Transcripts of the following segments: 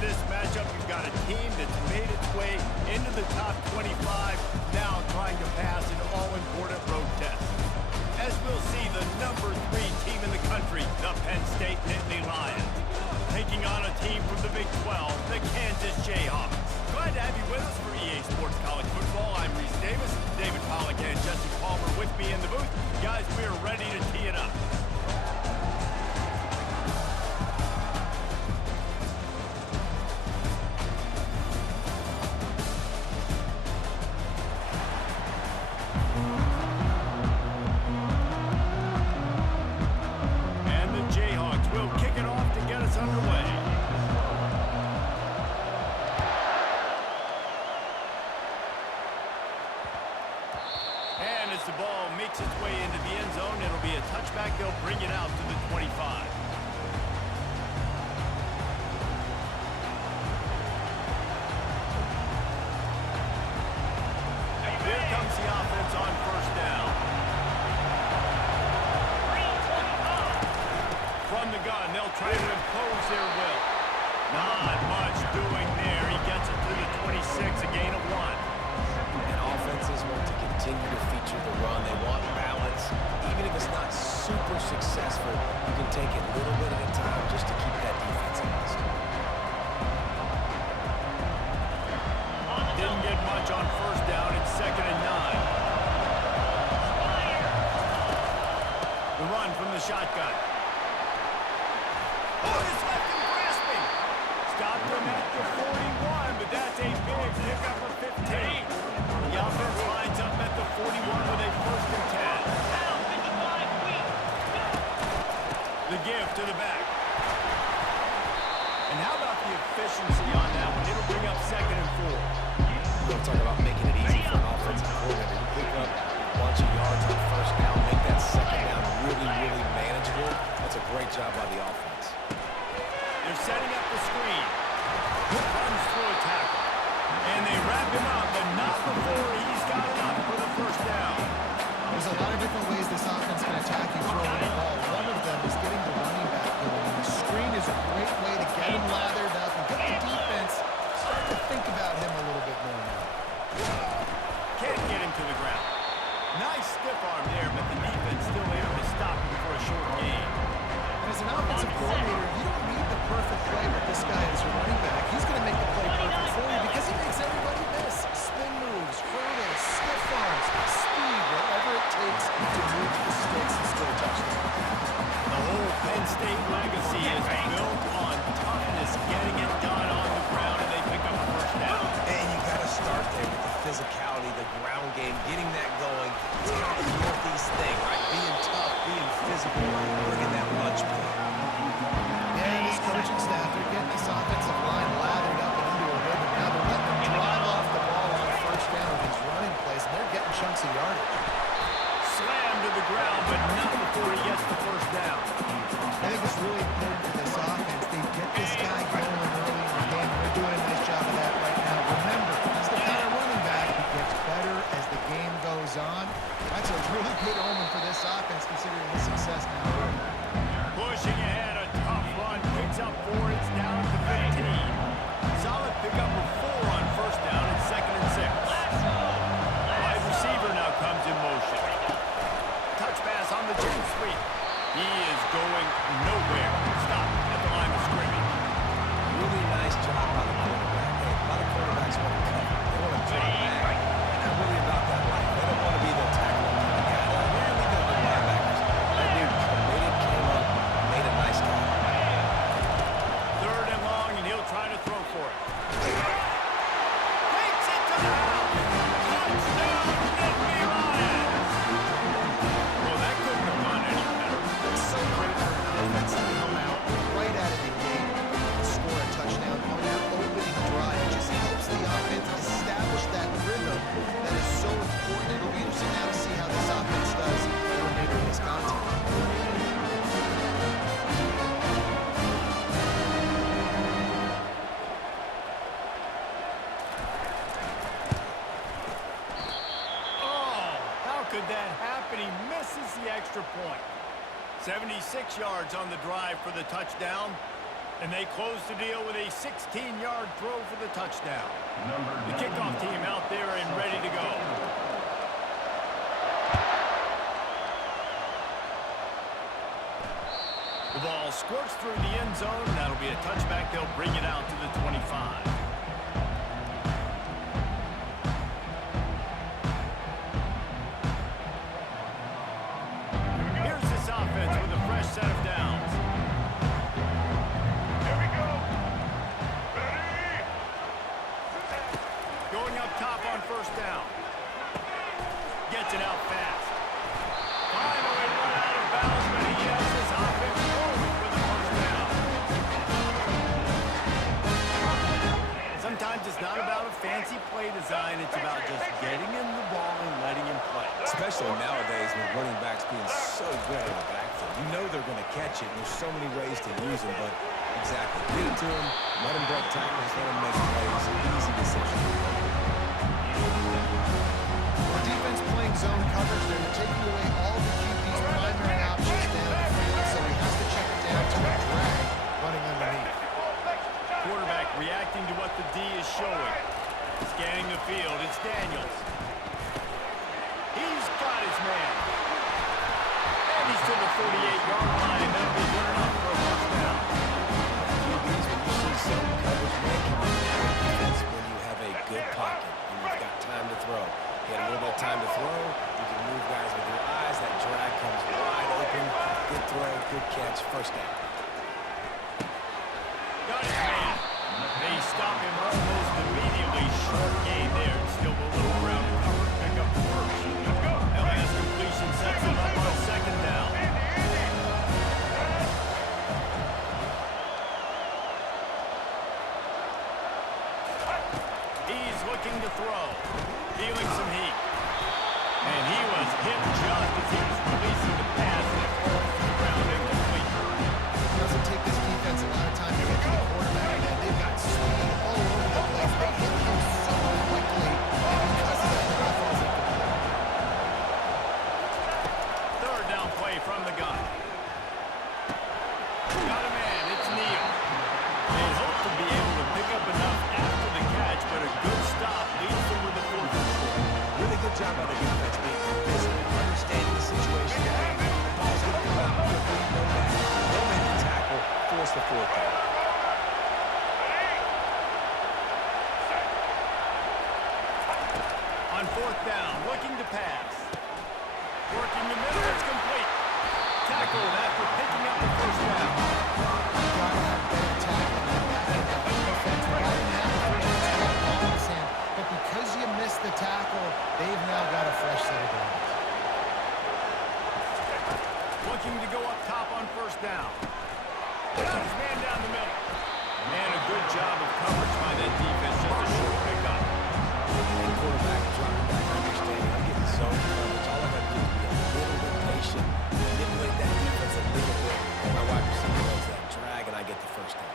this matchup, you've got a team that's made its way into the top 25, now trying to pass an all-important road test. As we'll see, the #3 team in the country, the Penn State Nittany Lions, taking on a team from the Big 12, the Kansas Jayhawks. Glad to have you with us for EA Sports College Football. I'm Reese Davis, David Pollack and Jesse Palmer with me in the booth. Guys, we are ready to tee it up. The ball makes its way into the end zone. It'll be a touchback. They'll bring it out to the 25. Here comes the offense on first down. From the gun, they'll try to impose their will. Not much doing there. He gets it to the 26, a gain of 1. And offenses want to continue to feature the run. They want balance. Even if it's not super successful, you can take it a little bit at a time just to keep that defense honest. Didn't get much on first down. It's 2nd and 9. The run from the shotgun. Oh, it's left him grasping. Stopped him at the 41, but that's a big pickup of 15. The offense lines up at the 41 with a 1st and 10. The give to the back. And how about the efficiency on that one? It'll bring up 2nd and 4. You want to talk about making it easy for an offensive coordinator. You pick up a bunch of yards on first down, make that 2nd down really, really manageable. That's a great job by the offense. They're setting up the screen. Runs through a tackle. And they wrap him up, but not before he's got enough for the 1st down. There's a lot of different ways this offense can attack you throwing the ball. One of them is getting the running back going. And the screen is a great way to get him lathered up and get the defense starting to think about him a little bit more now. Can't get him to the ground. Nice stiff arm there, but the defense still able to stop him for a short gain. And as an offensive coordinator, you don't need the perfect play with this guy as your running back. He's going to make the play perfect for you because he makes everybody miss. Spin moves, hurdles, stiff arms, speed, whatever it takes to move the sticks and score a touchdown. The whole Penn State legacy is built on toughness, getting it done on the ground, and they pick up a 1st down. And you got to start there with the physicality, the ground game, getting that going. It's kind of the Northeast thing, right? Being tough, being physical, bringing that lunch play. Yeah, and this coaching staff, they're getting this offensive line lathered up and into a rhythm. Now they're letting them drive off the ball on the 1st down with these running plays, and they're getting chunks of yardage. Slammed to the ground, but not before he gets the 1st down. I think it's really important for this offense. They get this guy going early in the game. They're doing a nice job of that right now. Remember, he's the kind of running back who gets better as the game goes on. That's a really good omen for this offense considering the success now. Pushing ahead, a tough run, picks up 4, it's down to 15. Solid pickup of 4 on 1st down, it's 2nd and 6. Wide receiver now comes in motion. Touch pass on the jet sweep. He is going nowhere. Stop at the line of scrimmage. Really nice job by the quarterback. Hey, a lot of quarterbacks want to cover. They want to drop back. They're not really about that life. They don't want to be the tackle kind of guy. They're really good with linebackers. That dude committed, came up, made a nice tackle. 3rd and long, and he'll try to throw for it. Takes it to the house. Touchdown, Nittany Lions. Well, that couldn't have gone any better. It's so great for an offense to come out right out of the gate and score a touchdown on their opening drive. It just helps the offense establish that rhythm that is so important. It'll be interesting now to see how this offense does the remainder of this content. Could that happen? He misses the extra point. 76 yards on the drive for the touchdown. And they close the deal with a 16-yard throw for the touchdown. The kickoff team out there and ready to go. The ball squirts through the end zone. That'll be a touchback. They'll bring it out to the 25. Here's this offense with a fresh set of downs. Here we go. Ready. Going up top on first down. Gets it out fast. Finally run out of bounds, but he has his offense rolling for the first down. Sometimes it's not about a fancy play design. It's about just getting him the ball and letting him play. Especially nowadays with running backs being so good in the backfield. You know they're going to catch it, and there's so many ways to use them, but exactly. Get it to them, let them break tackles, let them make plays. Easy decision. The defense playing zone coverage, they're taking away all the QB's primary options down the field, so he has to check it down to a drag running underneath. Quarterback reacting to what the D is showing. Scanning the field, it's Daniels. He's got his man. And he's to the 48-yard line. That'll be good enough for a first down. QBs, when you see zone coverage making defense when you have a good pocket and you've got time to throw. You got a little bit of time to throw. You can move guys with your eyes. That drag comes wide open. Good throw, good catch, first down. Got his man. They stop him almost immediately. Short gain there. Still a little ground to cover. Pick up the first. LA's completion sets him up on second down. He's looking to throw. Feeling some heat. And he was hit just as he was releasing the pass, and it falls to the ground incomplete. It doesn't take this defense a lot of time to get to the quarterback, and they've got speed all over the place. They hit him so quickly, and because of that, the ball falls incomplete. Third down play from the gun. Got a man, it's Neal. They hope to be able to pick up enough after the catch, but a good stop leads them with the fourth and short. Really good job by the defense being consistent, understanding the situation they're in. The ball's going to come out quickly, no matter. They'll make the tackle, force the fourth down. On fourth down, looking to pass. Working the middle, it's complete. Tackled after picking up the first down. You've got to have better tackling than that in the defense. The guy didn't have the first down ball in his hand, but because you missed the tackle, they've now got a fresh set of downs. Looking to go up top on first down. Got his man down the middle. And a good job of coverage by that defense. Just a short pickup. And quarterback dropping back, understanding I'm getting zone coverage. All I got to do is be a little bit patient, manipulate that defense a little bit. My wide receiver does that drag, and I get the first down.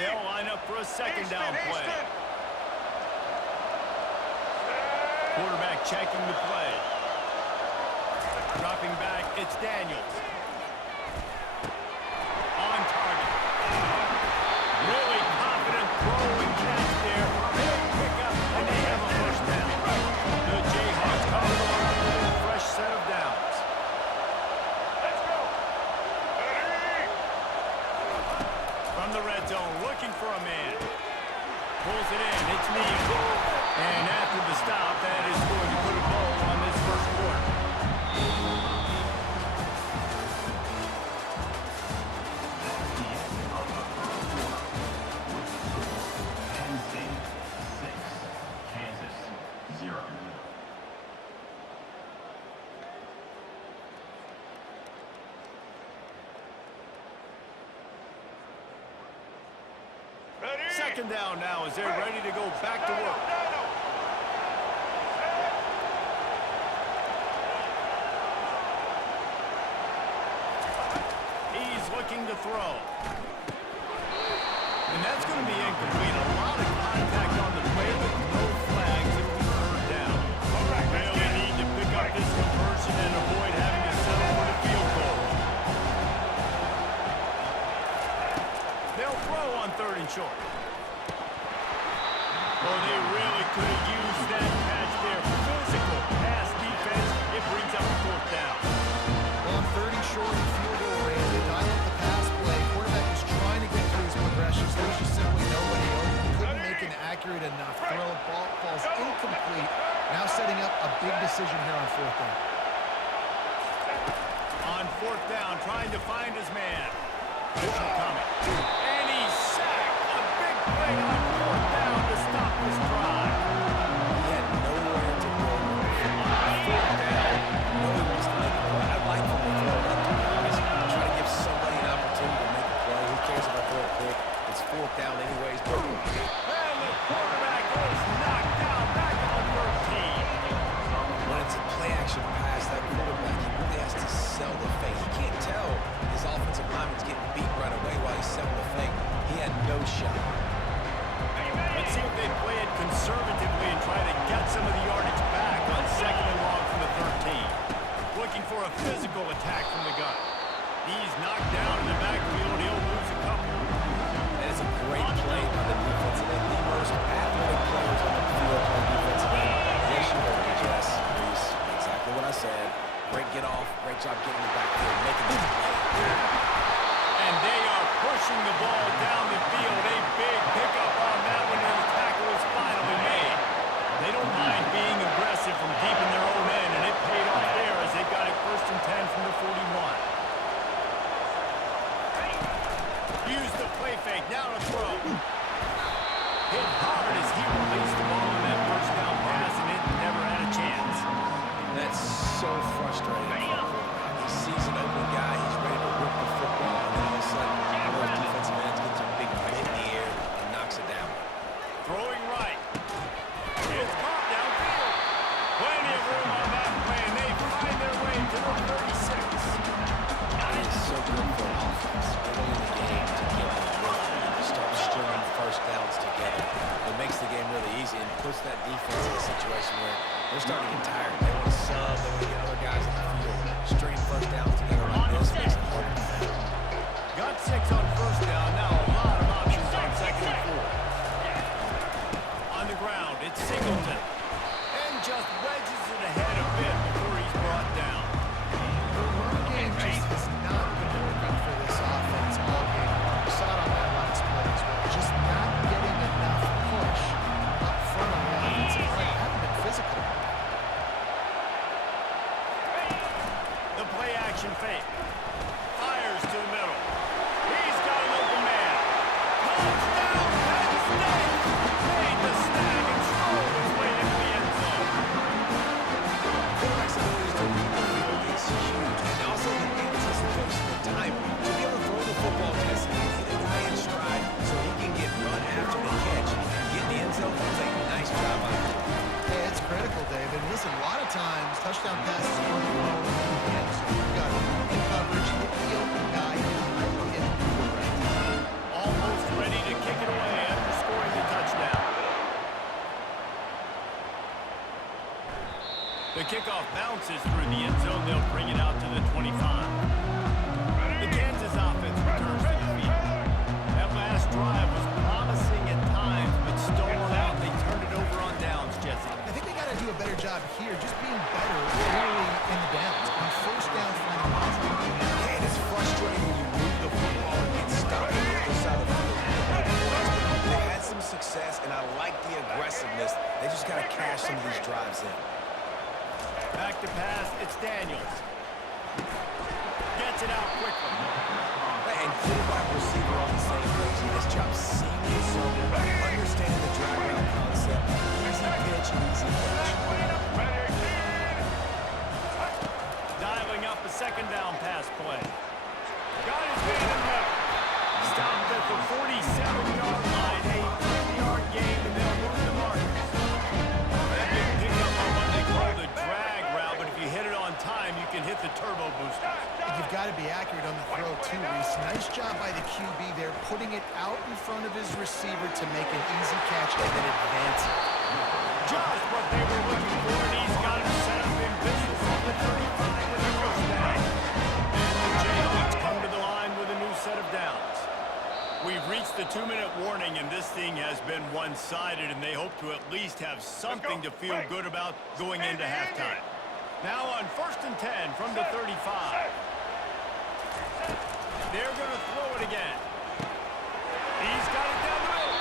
They'll line up for a second down play. Quarterback checking the play. Dropping back, it's Daniels. On target. Really confident throw and catch there. Big pickup, and they have a first down. The Jayhawks come around with a fresh set of downs. Let's go. From the red zone, looking for a man. Pulls it in, it's Neal. And after the stop, that is going to put a bow on this first quarter. Penn State 6, Kansas 0. Second down now as they're ready to go back to work. He's looking to throw. And that's going to be incomplete. A lot of contact on the play, but no flags. It will be third down. Really need to pick up this conversion and avoid having to short. Oh, they really could have used that catch there. Physical pass defense. It brings up a fourth down. Well, on 30 short and field goal range, they dial up the pass play. Quarterback is trying to get through his progressions. There's just simply nobody open. Couldn't make an accurate enough throw. Ball falls incomplete. Now setting up a big decision here on fourth down. On fourth down, trying to find his man. Mitchell coming. And he's sacked. A big play on fourth down to stop this drive. He had nowhere to go. On fourth down, really wants to make a play. I like him to throw it up, to be honest. Try to give somebody an opportunity to make a play. Who cares if I throw a pick? It's fourth down anyways. But And the quarterback is knocked down back on 13. when it's a play-action pass, that quarterback, he really has to sell the fake. He can't tell his offensive lineman's getting beat right away while he's selling the fake. He had no shot. Let's see if they play it conservatively and try to get some of the yardage back on second and long from the 13. Looking for a physical attack from the gun. He's knocked down in the backfield. He'll lose a couple. And it's a great play by the defensive end. The most athletic players on the field on defensive end. Yes, you heard me, Jess. Reese, exactly what I said. Great get off. Great job getting the backfield, making the play. And they are pushing the ball down the field. A big pickup on that one, and the tackle is finally made. They don't mind being aggressive from deep in their own end, and it paid off there as they got it 1st and 10 from the 41. Use the play fake, now to throw. Hit hard as he released the ball on that 1st down pass, and it never had a chance. That's so frustrating for a quarterback. He sees an open guy, he's ready to rip the football, and then all of a sudden, one of those defensive ends gets a big hit in the air and knocks it down. Throwing right. It's caught downfield. Plenty of room on that play, and they find their way to the 36. It is so good for an offense early in the game to get the rhythm and to start stringing first downs together. It makes the game really easy and puts that defense in a situation where they're starting to get tired. They want to sub, they want to get other guys in the field. Stringing first downs together like this makes it hard to defend. Got 6 on 1st down. Now a lot of options on 2nd and 4. On the ground, it's Singleton. And just wedges it ahead a bit before he's brought down. The run game just has not been working for this offense all game long. We saw it on that last play as well. Just not getting enough push up front on the offensive line. Haven't been physical. The play action fake. Fires to the middle. He's got an open man. Touchdown, Penn State! Made the snag and stole his way into the end zone. Quarterback's ability to read the field is huge, and also the anticipation of time to be able to throw the football, test and hit a guy in stride so he can get run after the catch and get in the end zone. That's a nice job by him. Hey, it's critical, David. Listen, a lot of times, touchdown passes aren't thrown in the end zone. You got in coverage, hit the open guy, and hit the right time. Almost ready to kick it away after scoring the touchdown. The kickoff bounces through the end zone. They'll bring it out to the 25. The Kansas offense returns to the field. That last drive was promising at times, but stolen out. They turned it over on downs, Jesse. I think they got to do a better job here, just being better early in the downs. On 1st down, finding positive. And it's frustrating when you move the football and get stopped on the other side of the field. They had some success, and I like the aggressiveness. They just got to cash some of these drives in. Back to pass, it's Daniels. Gets it out quickly. And quarterback receiver on the same page. Nice job seeing the zone, understanding the drag route concept. Easy pitch, easy catch. Dialing up a 2nd down pass play. Got his man in the middle. Stopped at the 47-yard line. A 10-yard gain, and they'll move the markers. That big pickup on what they call the drag route, but if you hit it on time, you can hit the turbo booster. You've got to be accurate on the throw, too, Reese. Nice job by the QB there, putting it out in front of his receiver to make an easy catch and then advance it. Just what they were looking for, and he's got him set up in business on the 35 with the 1st down. And the Jayhawks come to the line with a new set of downs. We've reached the 2-minute warning one-sided, and they hope to at least have something to feel good about going into halftime. Now on 1st and 10 from the 35. They're going to throw it again. He's got it down the middle.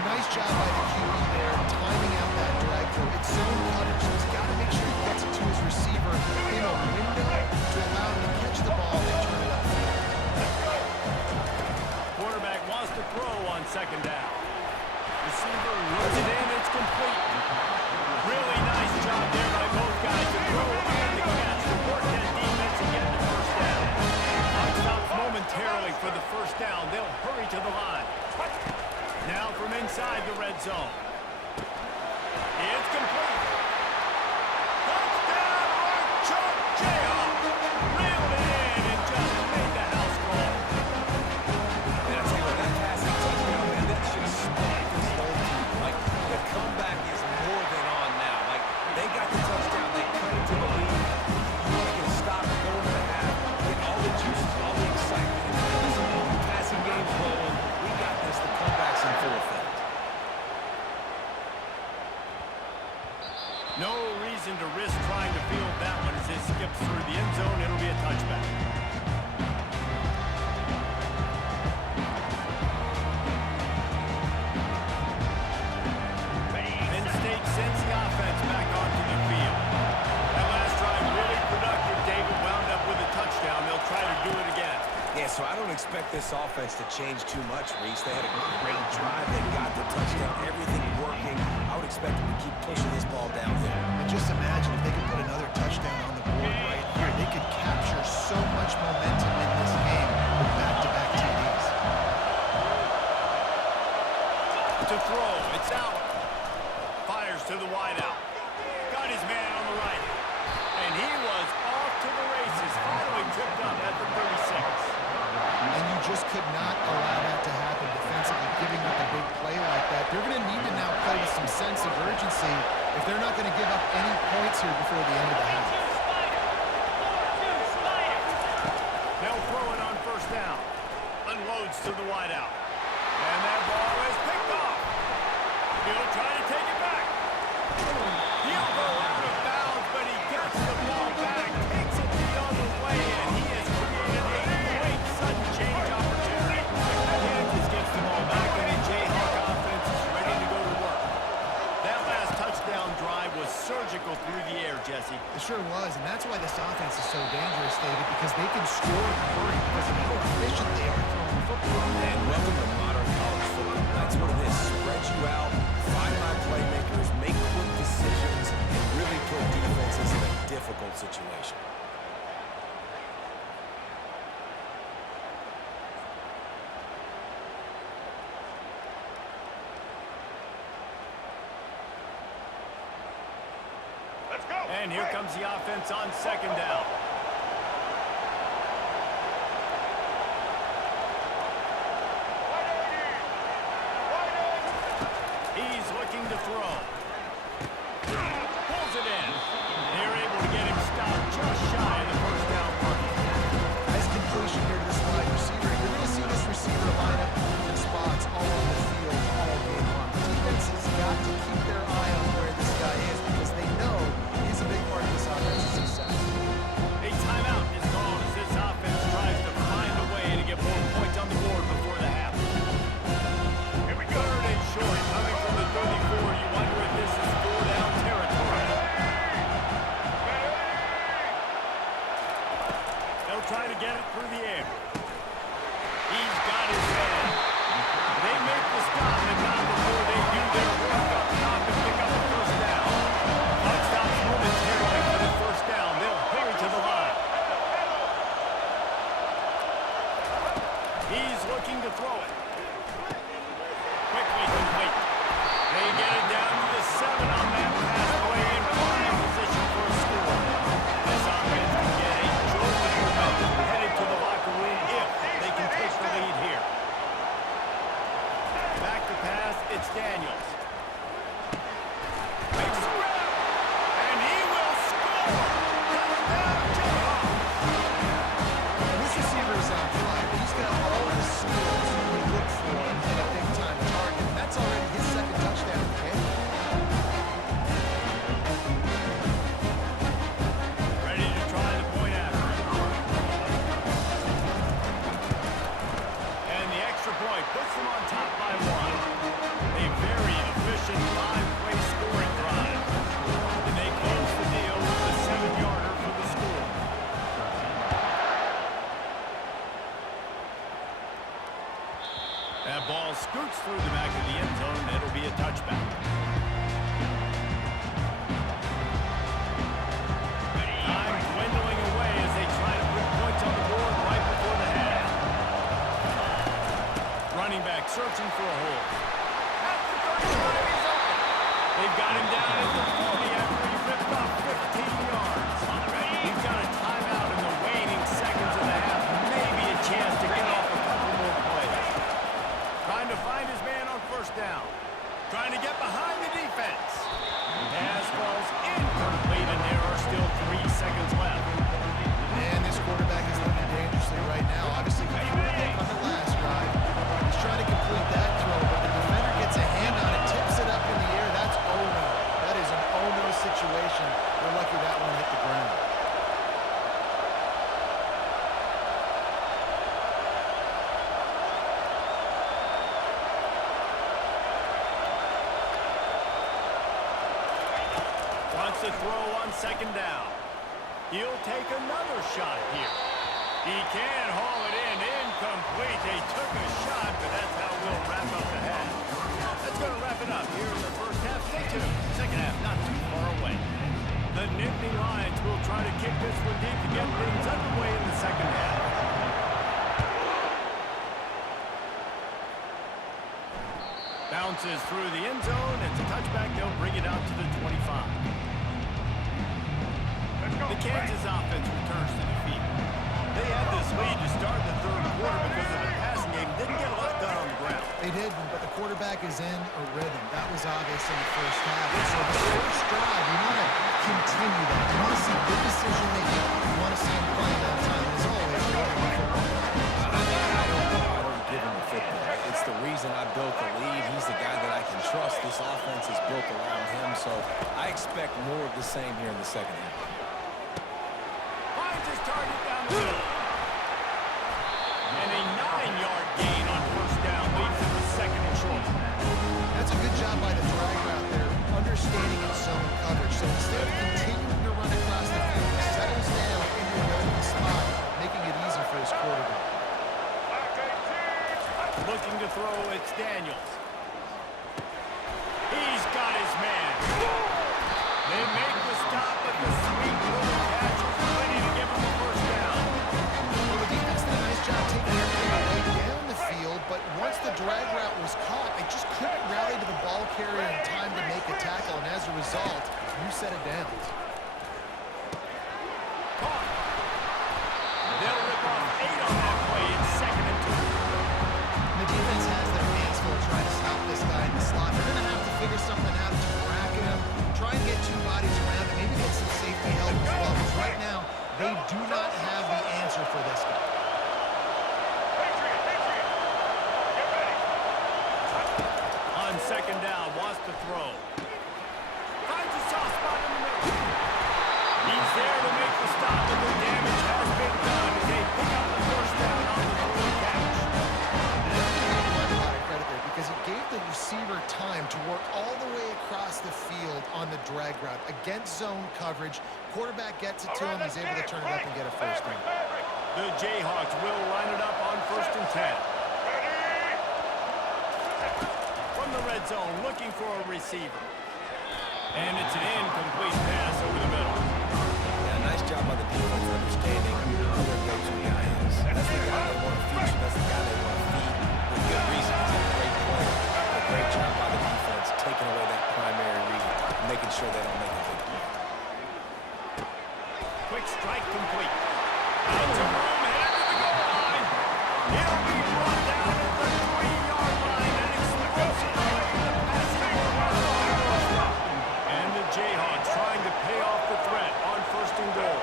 A nice job by the QB there, timing out that drag throw. It's zone coverage, so he's got to make sure he gets it to his receiver in a window to allow him to catch the ball and turn it upfield. Quarterback wants to throw on 2nd down. Receiver runs it in, it's complete. Really nice job there by both guys to throw and to catch, to work that defense and get the 1st down. Clock stops momentarily for the 1st down. They'll hurry to the line. Now from inside the red zone. It's complete. Touchdown, Ncaa. Reeled it in and just made the house call. And I'll tell you what, that passing touchdown, man, that should spark this whole team. Like, the comeback is more than on now. Like, they got the touchdown, they cut into the lead. You want to get a stop and go into the half, get all the juices, all the excitement. Listen, the passing game's rolling. We got this. The comeback's in full effect. No reason to risk trying to field that one as it skips through the end zone. It'll be a touchback. Penn State sends the offense back onto the field. That last drive really productive. David wound up with a touchdown. They'll try to do it again. Yeah, so I don't expect this offense to change too much, Reese. They had a great drive. They got the touchdown. Everything working. I would expect them to keep pushing this ball downhill. And just imagine if they could put another touchdown on the board right here. They could capture so much momentum in this game with back-to-back TDs. To throw, it's out. Fires to the wideout. Got his man on the right. And he was off to the races, finally tripped up at the 36. And you just could not allow that to happen defensively, giving up a big play like that. They're going to need to now play with some sense of urgency if they're not going to give up any points here before the end of the half. They'll throw it on 1st down. Unloads to the wideout. And that ball is picked off. He'll try to take it back. He'll go out of bounds, but he gets the ball back, takes it the other way, and he has created a great sudden change opportunity. Kansas gets the ball back, and the Jayhawk offense is ready to go to work. That last touchdown drive was surgical through the air, Jesse. It sure was, and that's why this offense is so dangerous, David, because they can score in a hurry because of how efficient they are throwing the football. And welcome to modern college football. That's what it is. Spread you out, find my playmakers, make quick decisions, and really put defenses in a difficult situation. And here comes the offense on 2nd down. He's looking to throw. Pulls it in. They're able to get him stopped just shy of the 1st down marker. Nice completion here to this wide receiver. You're going to see this receiver line up in different spots all over the field all game long. Defense has got to keep their eye on where this guy is because they know he's a big part of this offense's success. A timeout is called as this offense tries to find a way to get more points on the board before the half. Here we go. 3rd and short, coming from the 34. You wonder if this is 4-down territory. They'll try to get it through the air. He's got his man. They make the stop, and not before they do their work up top and pick up the 1st down. Clock stops momentarily for the 1st down. They'll hurry to the line. He's looking to throw it. Quickly complete. They get it down to the 7 on that pass play in prime position for a score. This offense can get a jolt of momentum headed to the locker room if they can take the lead here. Back to pass, it's Daniels. Makes a grab, and he will score! Touchdown, Jayhawks! This receiver is on fire. He's got all the skills you would look for in a big-time target. That's already his 2nd That ball scoots through the back of the end zone, and it'll be a touchback. Time dwindling away as they try to put points on the board right before the half. Running back searching for a hole. At the 35, he's open. They've got him down at the 40 after he ripped off 15 yards. He's got a timeout in the waning seconds of the half. Maybe a chance to get off a couple more plays. Trying to find his man on first down. Trying to get behind the defense. Pass falls incomplete, and there are still 3 seconds left. Man, this quarterback is looking dangerously right now. Obviously, he threw a pick on the last drive. He's trying to complete that throw, but the defender gets a hand on it, tips it up in the air. That's oh-no. That is an oh-no situation. We're lucky that one hit the ground. Wants to throw on second down. He'll take another shot here. He can haul it in. Incomplete. They took a shot, but that's how we'll wrap up the half. That's going to wrap it up here in the first half. Stay tuned. Second half not too far away. The Nittany Lions will try to kick this one deep to get things underway in the second half. Bounces through the end zone. It's a touchback. They'll bring it out to the 25. The Kansas offense returns to the field. They had this lead to start the third quarter because of the passing game. Didn't get a lot done on the ground. They did, but the quarterback is in a rhythm. That was obvious in the first half. And so the first drive, you want to continue that. You want to see good decision making. You want to see him playing on time. As always, you want to be football. I don't give him the football. It's the reason I built the lead. He's the guy that I can trust. This offense is built around him, so I expect more of the same here in the second half. Finds his target down the middle. And a 9-yard gain on first down leaves him with second and short. That's a good job by the drag route there, understanding its zone coverage. So instead of continuing to run across the field, he settles down into an open spot, making it easy for his quarterback. Looking to throw, it's Daniels. He's got his man. They make the stop, but the sweet little catch is ready to give him the first down. Well, the defense did a nice job taking everything away down the field, but once the drag route was caught, they just couldn't rally to the ball carrier in time to make a tackle, and as a result, you set it down. Caught. They'll rip off 8 on that play. It's second and 2. The defense has their hands full trying to stop this guy in the slot. They're going to have to figure something out to bracket him, try and get 2 bodies around him, maybe get some safety help as well, because right now, they do not have the answer for this guy. On second down, wants to throw. Finds a soft spot in the middle. He's there to make the stop, but the damage has been done as they pick up the first down on the throw catch. Because it gave the receiver time to work all the way across the field on the drag route against zone coverage. Quarterback gets it to him. He's able to turn it up and get a first down. The Jayhawks will line it up on first and 10. From the red zone, looking for a receiver. And it's an incomplete pass over the middle. Yeah, nice job by the defense understanding who their go-to guy is. That's the guy they want to feature. That's the guy they want to feed. With good reason. He's a great player. A great job by the defense, taking away that primary reason, making sure they don't make a big play. Quick strike complete. Out to room, headed to the goal line. He'll be brought down at the 3-yard line. An explosive play in the passing game. And the Jayhawks trying to pay off the threat on first and goal.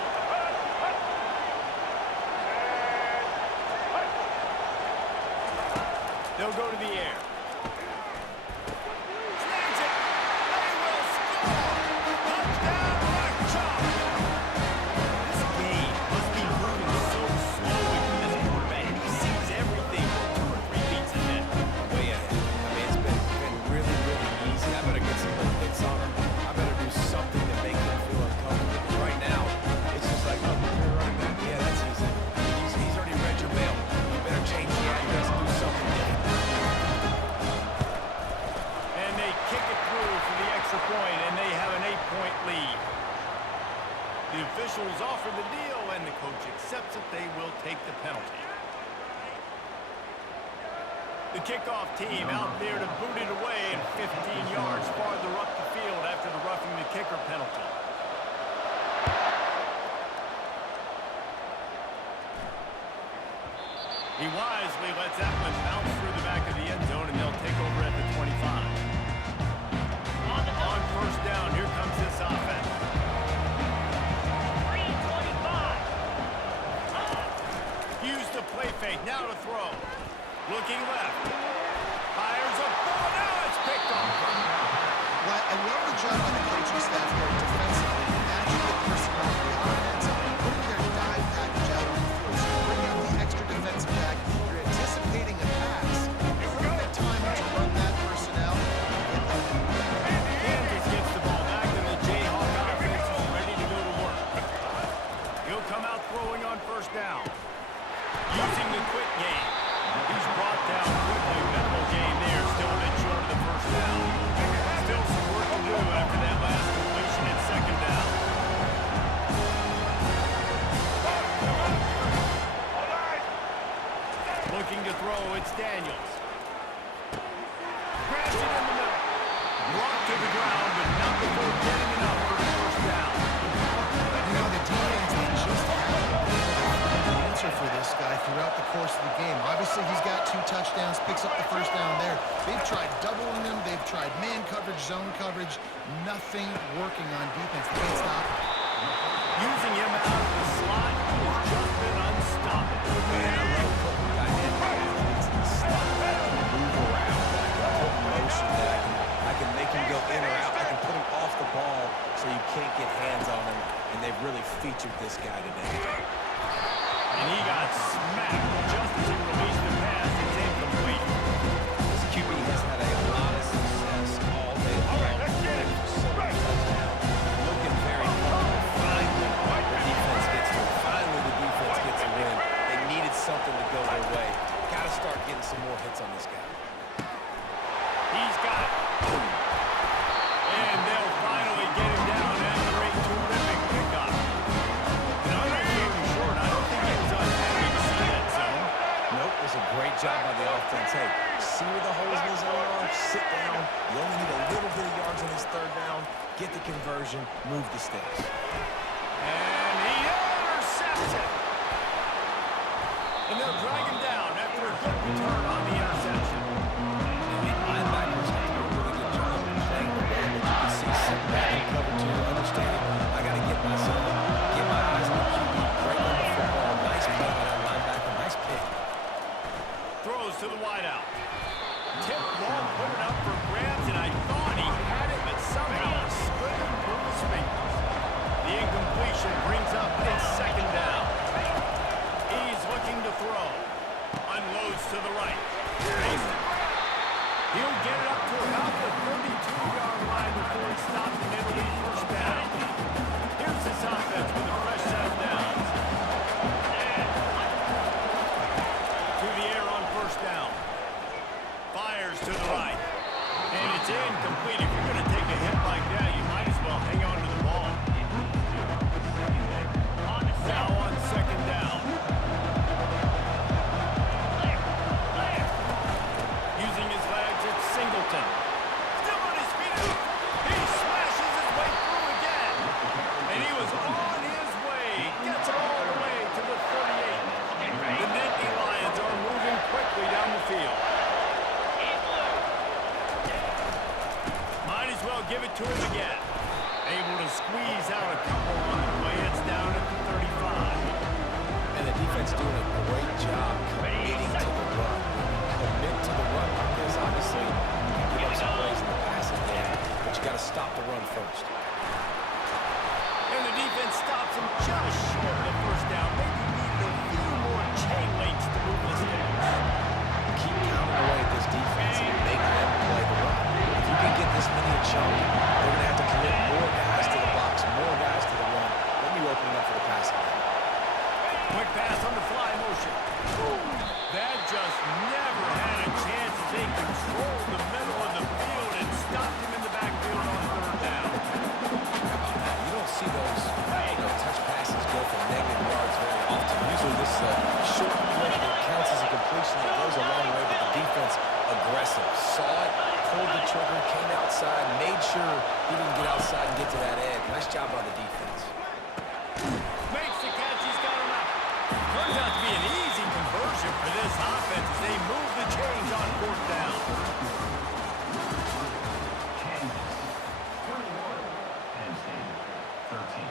They'll go to the air. Snags it. They will score. Touchdown, Ncaa. This game must be moving so slowly for this quarterback. He sees everything 2 or 3 beats ahead. Way ahead. I mean, it's been really, really easy. I better get some more hits on him. I better do something to make him feel uncomfortable. Because right now, it's just like, oh, you're running back. Yeah, that's easy. He's already read your mail. You better change the address and do something different. that they will take the penalty. The kickoff team out there to boot it away and 15 yards farther up the field after the roughing the kicker penalty. He wisely lets that one bounce through the back of the end zone, and they'll take over at the 25. On first down, here comes this offense. 325. Use the play fake, now to throw. Looking left. Fires a ball, now it's picked off. Well, I love the job by the coaching staff there defensively, matching the personnel of the offense, putting their dive package out on the field. So you bring out the extra defensive back, you're anticipating a pass. Perfect timing to run that personnel. Kansas gets the ball back, and the Jayhawk offense is ready to go to work. He'll come out throwing on first down. Using the quick game. He's brought down quickly. Minimal gain there, still a bit short of the first down. Still some work to do after that last completion at second down. Looking to throw, it's Daniels. Grabs it in the middle. Brought to the ground, but not before getting enough for the first down. You know, the defense, they just haven't been the answer for this guy throughout the course of the game. Obviously, he's got 2 touchdowns, picks up the first down there. They've tried doubling him. They've tried man coverage, zone coverage. Nothing working on defense. They can't stop him. Using him out of the slot, he's just been unstoppable. Man, I love putting dynamic athletes in the slot that I can move around, that I can put in motion, that I can make him go in or out. I can put him off the ball so you can't get hands on him, and they've really featured this guy today. And he got smacked just as he released the pass. It's incomplete. This QB has had a lot of success all day long. So many touchdowns. Looking very comfortable. Finally, the defense gets to it. Finally, the defense gets a win. They needed something to go their way. Got to start getting some more hits on this guy. He's got it. And they'll finally get him down after a terrific pickup. And I'm not certain short. I don't think he was unhappy to see that zone. Nope, it was a great job by the offense. Hey, see where the holes in the zone are? Sit down. You only need a little bit of yards on this third down. Get the conversion. Move the sticks. And he intercepts it. And they'll drag him down after a good return on the interception. And the linebackers have done a really good job of playing the ball. But you can see sitting back in cover 2, understanding I got to get myself, get my eyes on the QB, break on the football. Nice play by that linebacker. Nice pick. Throws to the wideout. Tip ball, put it up for grabs, and I thought he had it, but somehow it slid him through his fingers. The incompletion brings up a second down. He's looking to throw. Unloads to the right. He'll get it up to about the 32-yard line before he stops and it'll be first down. Here's this offense with a fresh set of downs. To the air on first down. Fires to the right. And it's incomplete. If you're going to take a hit like that, you might as well hang on to the ball. Now on second down. Using his legs, it's Singleton. Still on his feet. He smashes his way through again. And he was on his way. Gets it all the way to the 38. The Nittany Lions are moving quickly down the field. Might as well give it to him again. Able to squeeze out a couple on the play. It's down at the 35. And the defense doing a great job committing to the run. Commit to the run like this. Obviously, you can give up some plays in the passing game, but you got to stop the run first. And the defense stops him just short of the first down. Maybe needed a few more chain links to move the sticks. Keep pounding away at this defense and make them play the run. If you can get this many a chunk, they're going to have to commit more guys to the box, more guys to the run. Then you open it up for the passing game. Quick pass on the fly motion. That just never had a chance as they controlled the middle of the field and stopped him in the backfield on third down. How about that? You don't see those touch passes go for negative yards very often. Usually Usually this is a short clip that counts as a completion that goes a long way, but the defense aggressive. Saw it, pulled the trigger, came outside, made sure he didn't get outside and get to that edge. Nice job by the defense. Makes the catch, he's got him out. Turns out to be an easy conversion for this offense as they move the chains on fourth down. Kansas 21, Penn State 13.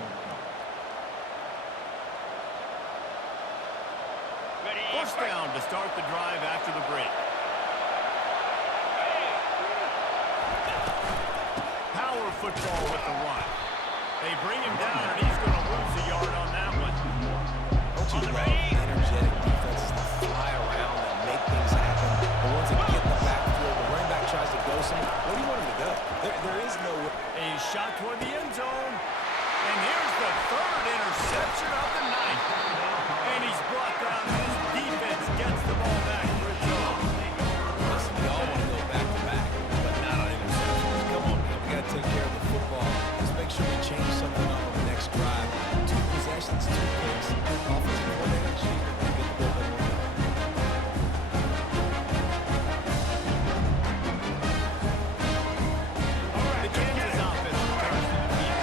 First down to start the drive after the break. Power football with the run. They bring him down, and he's going to lose a yard on that one. Don't you love energetic defenses that fly around and make things happen? The ones that get in the backfield, the running back tries to go somewhere. Where do you want him to go? There is no way. A shot toward the end zone. And here's the third interception of the night. And he's brought down, and his defense gets the ball back for its own. Listen, we all want to go back-to-back, but not on interceptions. Come on, man. We got to take care of the football. Let's make sure we change something up on the next drive. 2 possessions, 2 picks. Offensive coordinator, get the ball back on that. The Kansas offense returns to the field.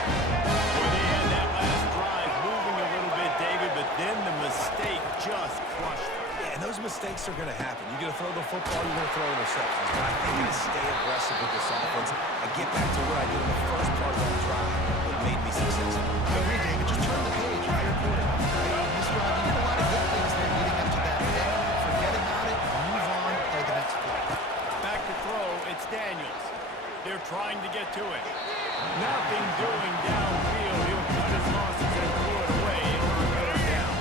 Boy, they had that last drive moving a little bit, David, but then the mistake just crushed them. Yeah, and those mistakes are going to happen. You're going to throw the football, you're going to throw interceptions. But I think I'm going to stay aggressive with this offense and get back to what I did in the first part of that drive that made me successful. I agree, David. Just turn the page. You're your quarterback. Right? In this drive, you did a lot of good things there leading up to that pick. Forget about it. Move on. Play the next play. Back to throw, it's Daniels. They're trying to get to it. Nothing doing downfield. He'll cut his losses and throw it away. It'll be third down.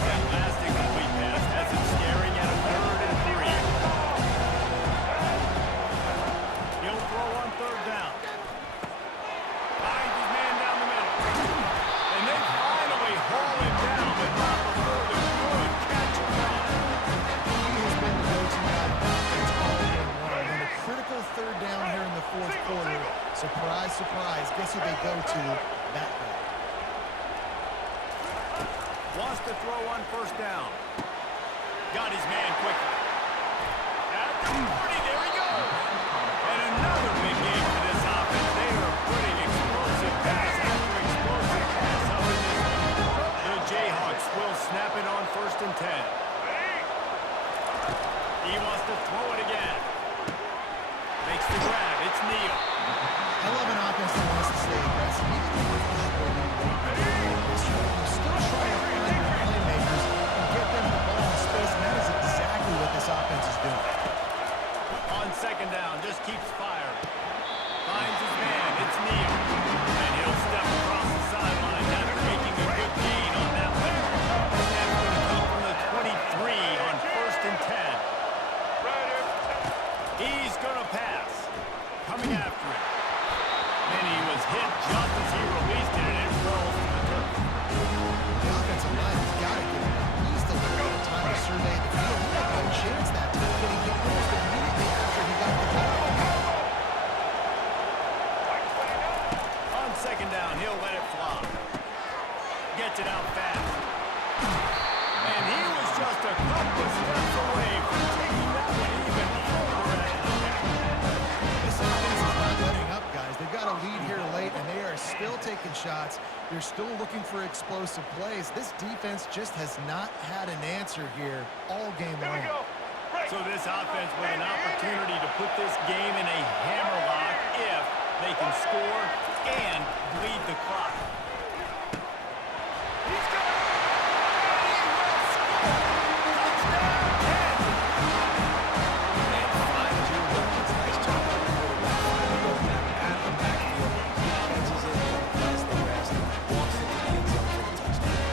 That last incomplete pass has him staring at a 3rd and 3. He'll throw on 3rd down. Finds his man down the middle. And they finally haul him down, but not before the good catch and run. He has been the go-to guy on offense all game long. And a critical 3rd down here in the 4th quarter. Surprise, surprise. Guess who they go to? That guy. Wants to throw on 1st down. Got his man quickly. At the 40, there he goes. And another big game for this offense. They are putting explosive pass after explosive pass up in this one. The Jayhawks will snap it on 1st and 10. He wants to throw it again. Makes the grab. It's Neal. I love an offense that wants to stay aggressive. Even though we're not where we want to be this year, you still try to find your playmakers and get them the ball in space, and that is exactly what this offense is doing. On 2nd down, just keeps firing. Finds his man. It's Neal. And he'll step across the sideline after making a good gain on that one. Snap's going to come from the 23 on 1st and 10. He's going to pass. Coming after him. And he was hit just as he released it, and it falls to the turf. The offensive line has got to give him at least a little bit of time to survey the field. He had no chance that time getting hit almost immediately after he got the ball. On 2nd down, he'll let it fly. Gets it out fast. And he was just a couple of steps away from taking that one even further at the back. This offense is not letting up, guys. They've got a lead here late, and they are still taking shots. They're still looking for explosive plays. This defense just has not had an answer here all game long. So this offense with an opportunity to put this game in a hammerlock if they can score and bleed the clock. He's got it! And he will score! Touchdown, Kansas! And find Drew Wilkins. Nice job by the quarterback. Finally going back at the backfield. He catches it and does the rest. Walks into the end zone for the touchdown.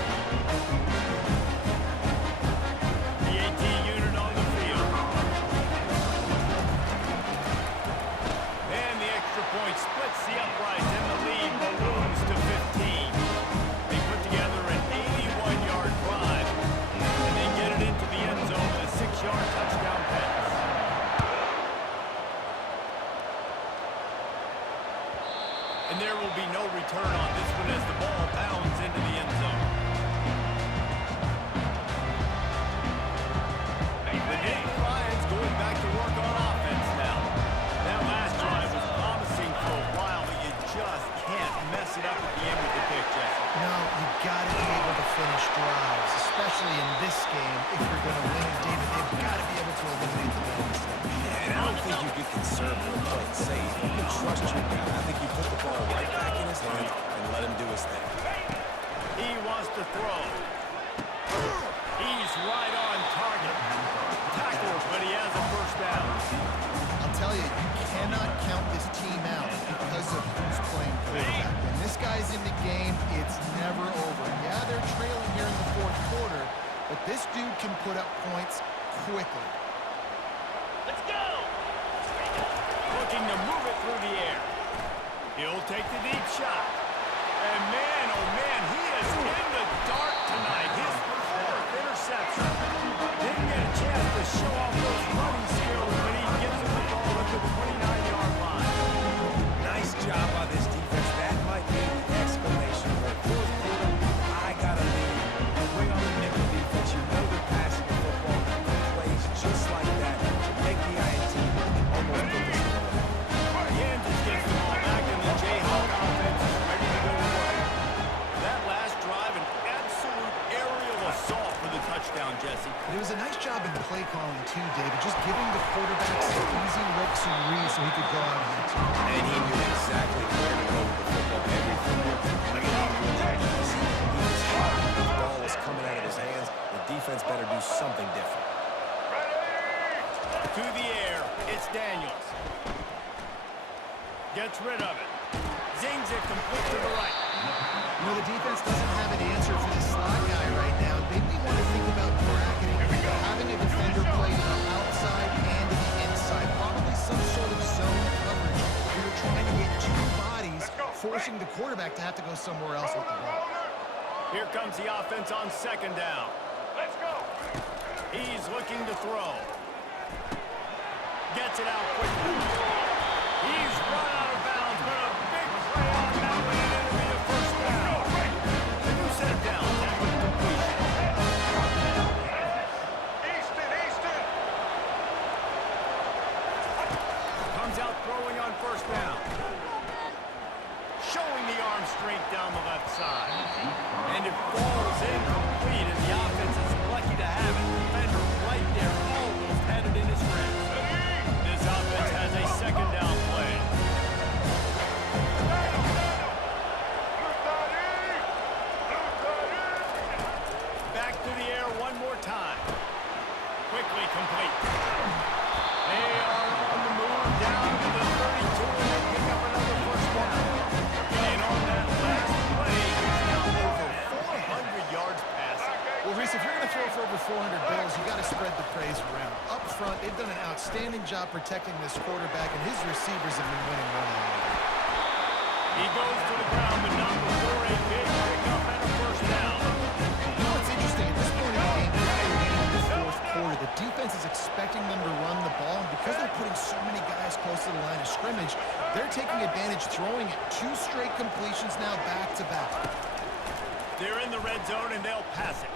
The AT unit on the field. And the extra point splits the uprights, and the lead balloons to 15. this game if you're going to win. And David, they've got to be able to eliminate the main mistake. And I don't think you get conservative or play it safe. You can trust your guy. I think you put the ball right back in his hands and let him do his thing. He wants to throw. He's right on target. Tackle, but he has a first down. I'll tell you, you cannot count this team out because of who's playing quarterback. When this guy's in the game, it's never over. Yeah, they're trailing here in the fourth quarter, but this dude can put up points quickly. Let's go! Looking to move it through the air. He'll take the deep shot. And man, oh man, he is in the dark tonight. His fourth interception. Didn't get a chance to show off those running skills, but he gives him the ball at the 29-yard line. Nice job by this defense. That might be the exclamation point. Fourth quarter, I got to lead. Bring on the nickel defense. You know they're passing the football. The plays just like that to make the INT almost put this one away. Kansas gets the ball back, and the Jayhawk offense is ready to go to work. That last drive, an absolute aerial assault for the touchdown, Jesse. But it was a nice job in play calling too, David, just giving the quarterback some easy looks and reads so he could go out and execute. And he knew exactly where to go with the football. Everything. I mean, he knew that easy. He was hot. The ball was coming out of his hands. The defense better do something different. To the air, it's Daniels. Gets rid of it. Zings it complete to the right. You know, the defense doesn't have an answer for this slot guy right now. They may want to think about bracketing, having a defender play outside and the inside. Probably some sort of zone coverage where you're trying to get two bodies, forcing the quarterback to have to go somewhere else with the ball. Here comes the offense on second down. Let's go. He's looking to throw. Gets it out quickly. He's run out of bounds, but a big play on that one, and it'll be a first down. The new set down, tackle completion. Easton. Comes out throwing on first down. Showing the arm strength down the left side. And it falls incomplete, and the offense is lucky to have it. Defender right there, almost had it in his grasp. This offense has a second down play. Back to the air one more time. Quickly complete. They are on the move down to the 32, and they pick up another first down. And on that last play, he's now over 400 yards passing. Well, Reese, if you're going to throw for over 400 bills, you got to spread the praise around. Up front, they've done an outstanding job protecting this quarterback, and his receivers have been winning one-on-one. He goes to the ground, but not before a big pickup and a first down. You know what's interesting? At this point in the game, they're getting in the fourth quarter. The defense is expecting them to run the ball, and because they're putting so many guys close to the line of scrimmage, they're taking advantage, throwing it. 2 straight completions now back-to-back. They're in the red zone, and they'll pass it.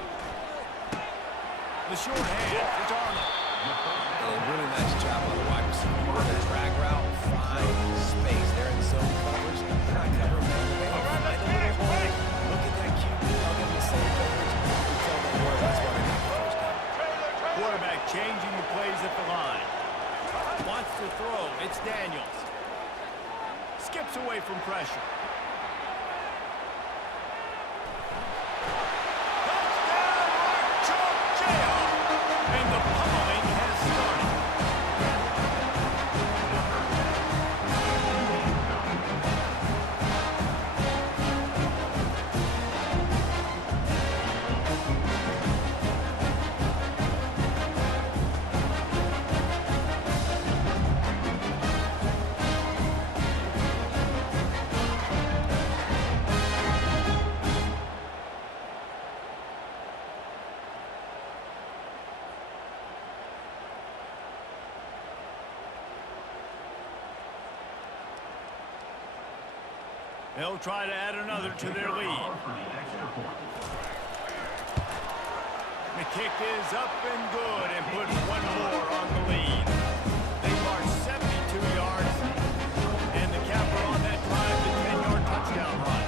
The short hand, it's Arnold. And a really nice job on the wide receiver. On the drag route, find space. They're in zone coverage. They're not covering man-to-man. Find a little hole. Look at that QB. I'll get the same coverage. You can tell them where. That's why they got the first down. Quarterback changing the plays at the line. Wants to throw. It's Daniels. Skips away from pressure. And the pummeling has started. They'll try to add another to their lead. The kick is up and good and puts one more on the lead. They march 72 yards, and the capper on that drive, the 10-yard touchdown run.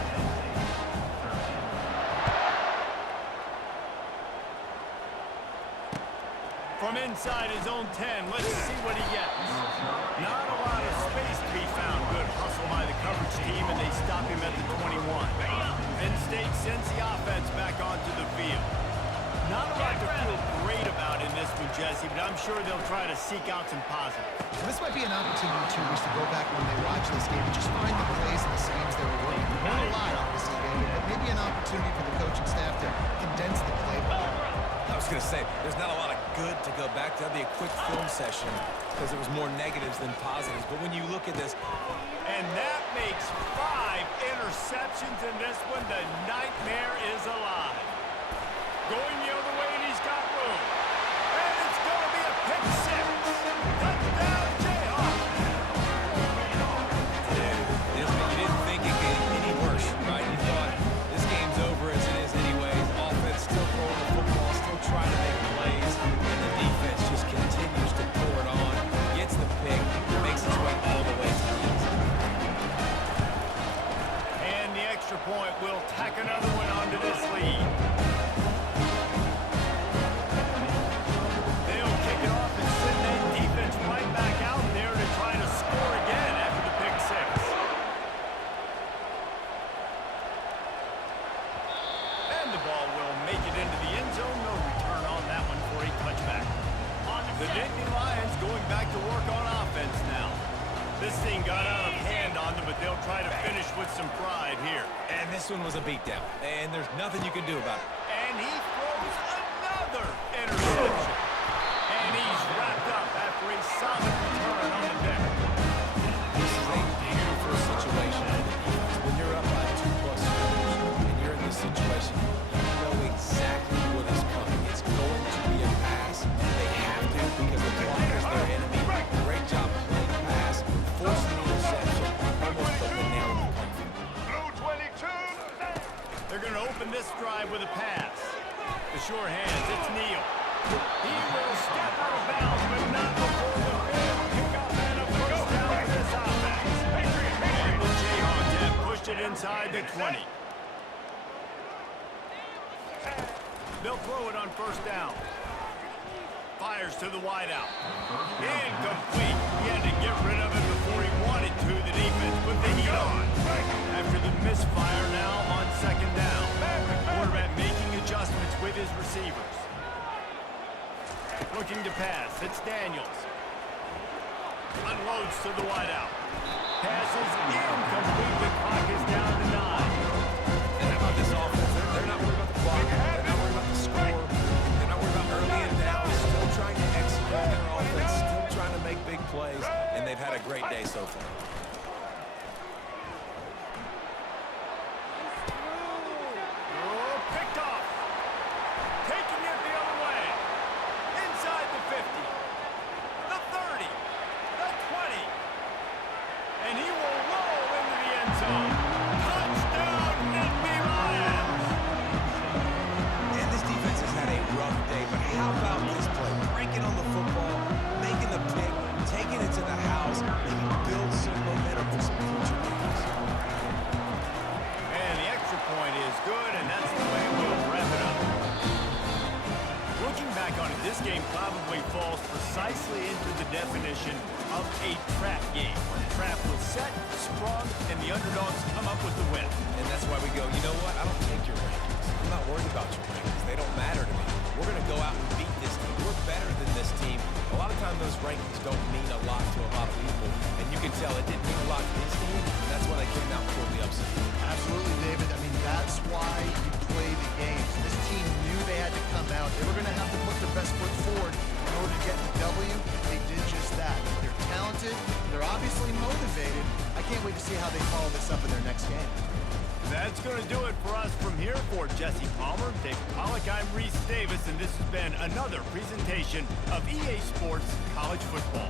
From inside his own 10, let's see what he gets. Not a lot of space to be found. Good hustle by the coverage team, and they stop him at the 21. Penn State sends the offense back onto the field. Not a lot to feel great about in this one, Jesse, but I'm sure they'll try to seek out some positives. And this might be an opportunity, too, just to go back when they watch this game and just find the plays and the schemes they were working. Not a lot, obviously, David, but maybe an opportunity for the coaching staff to condense the playbook. I was going to say, there's not a lot of good to go back to. That'd be a quick film session because it was more negatives than positives. But when you look at this... And that makes 5 interceptions in this one. The nightmare is alive. Going the other way, and he's got room. And it's going to be a pick 6. Touchdown, Jayhawks. You didn't think it could get any worse, right? You thought this game's over as it is anyways. Offense still throwing the football, still trying to make plays, and the defense just continues to pour it on, gets the pick, makes its way all the way to the end zone. And the extra point will tack another one onto this lead. They'll kick it off and send that defense right back out there to try to score again after the pick 6. And the ball will make it into the end zone. No return on that one for a touchback. The Nittany Lions going back to work on offense now. This thing got out of hand on them, but they'll try to finish with some pride here. And this one was a beatdown, and there's nothing you can do about it. And he throws another interception. And he's wrapped up after a solid return on the deck. This is a beautiful situation. When you're up by 2+ scores and you're in this situation, you know exactly what is coming. It's going to be a pass. They have to because the clock is their enemy. Great job playing pass, forcing the interception, almost putting the nail in the coffin. They're going to open this drive with a pass. The sure hands, it's Neal. He will step out of bounds, but not before the big pickup and a first down for this offense. And the Jayhawks have pushed it inside the 20. They'll throw it on first down. Fires to the wideout. Incomplete. He had to get rid of it before he wanted to. The defense put the heat on. After the misfire now on second down. Quarterback making adjustments with his receivers. Looking to pass. It's Daniels. Unloads to the wideout. Passes incomplete. The clock is down to 9. And how about this offense? They're not worried about the clock. They're not worried about the score. They're not worried about early and down. Still trying to execute their offense. Still trying to make big plays. And they've had a great day so far. Oh, picked off. Taking it the other way. Inside the 50. The 30. The 20. And he will roll into the end zone. Touchdown, Nittany Lions. And this defense has had a rough day, but how about this play? Breaking on the football, making the pick, taking it to the house, maybe build some momentum for some future games. And the extra point is good, and that's the way we'll wrap it up. Looking back on it, this game probably falls precisely into the definition of a trap game. The trap was set, sprung, and the underdogs come up with the win. And that's why we go, you know what? I don't take your rankings. I'm not worried about your rankings. They don't matter to me. We're going to go out and beat this team. We're better than this team. A lot of times those rankings don't mean a lot to a lot of people. And you can tell it didn't mean a lot to this team. That's why they came out totally upset. Absolutely, David. I mean, that's why you play the games. This team knew they had to come out. They were going to have to put their best foot forward in order to get the W. They did just that. They're talented. They're obviously motivated. I can't wait to see how they follow this up in their next game. That's going to do it for us from here. For Jesse Palmer, Dave Pollock, I'm Reese Davis, and this has been another presentation of EA Sports College Football.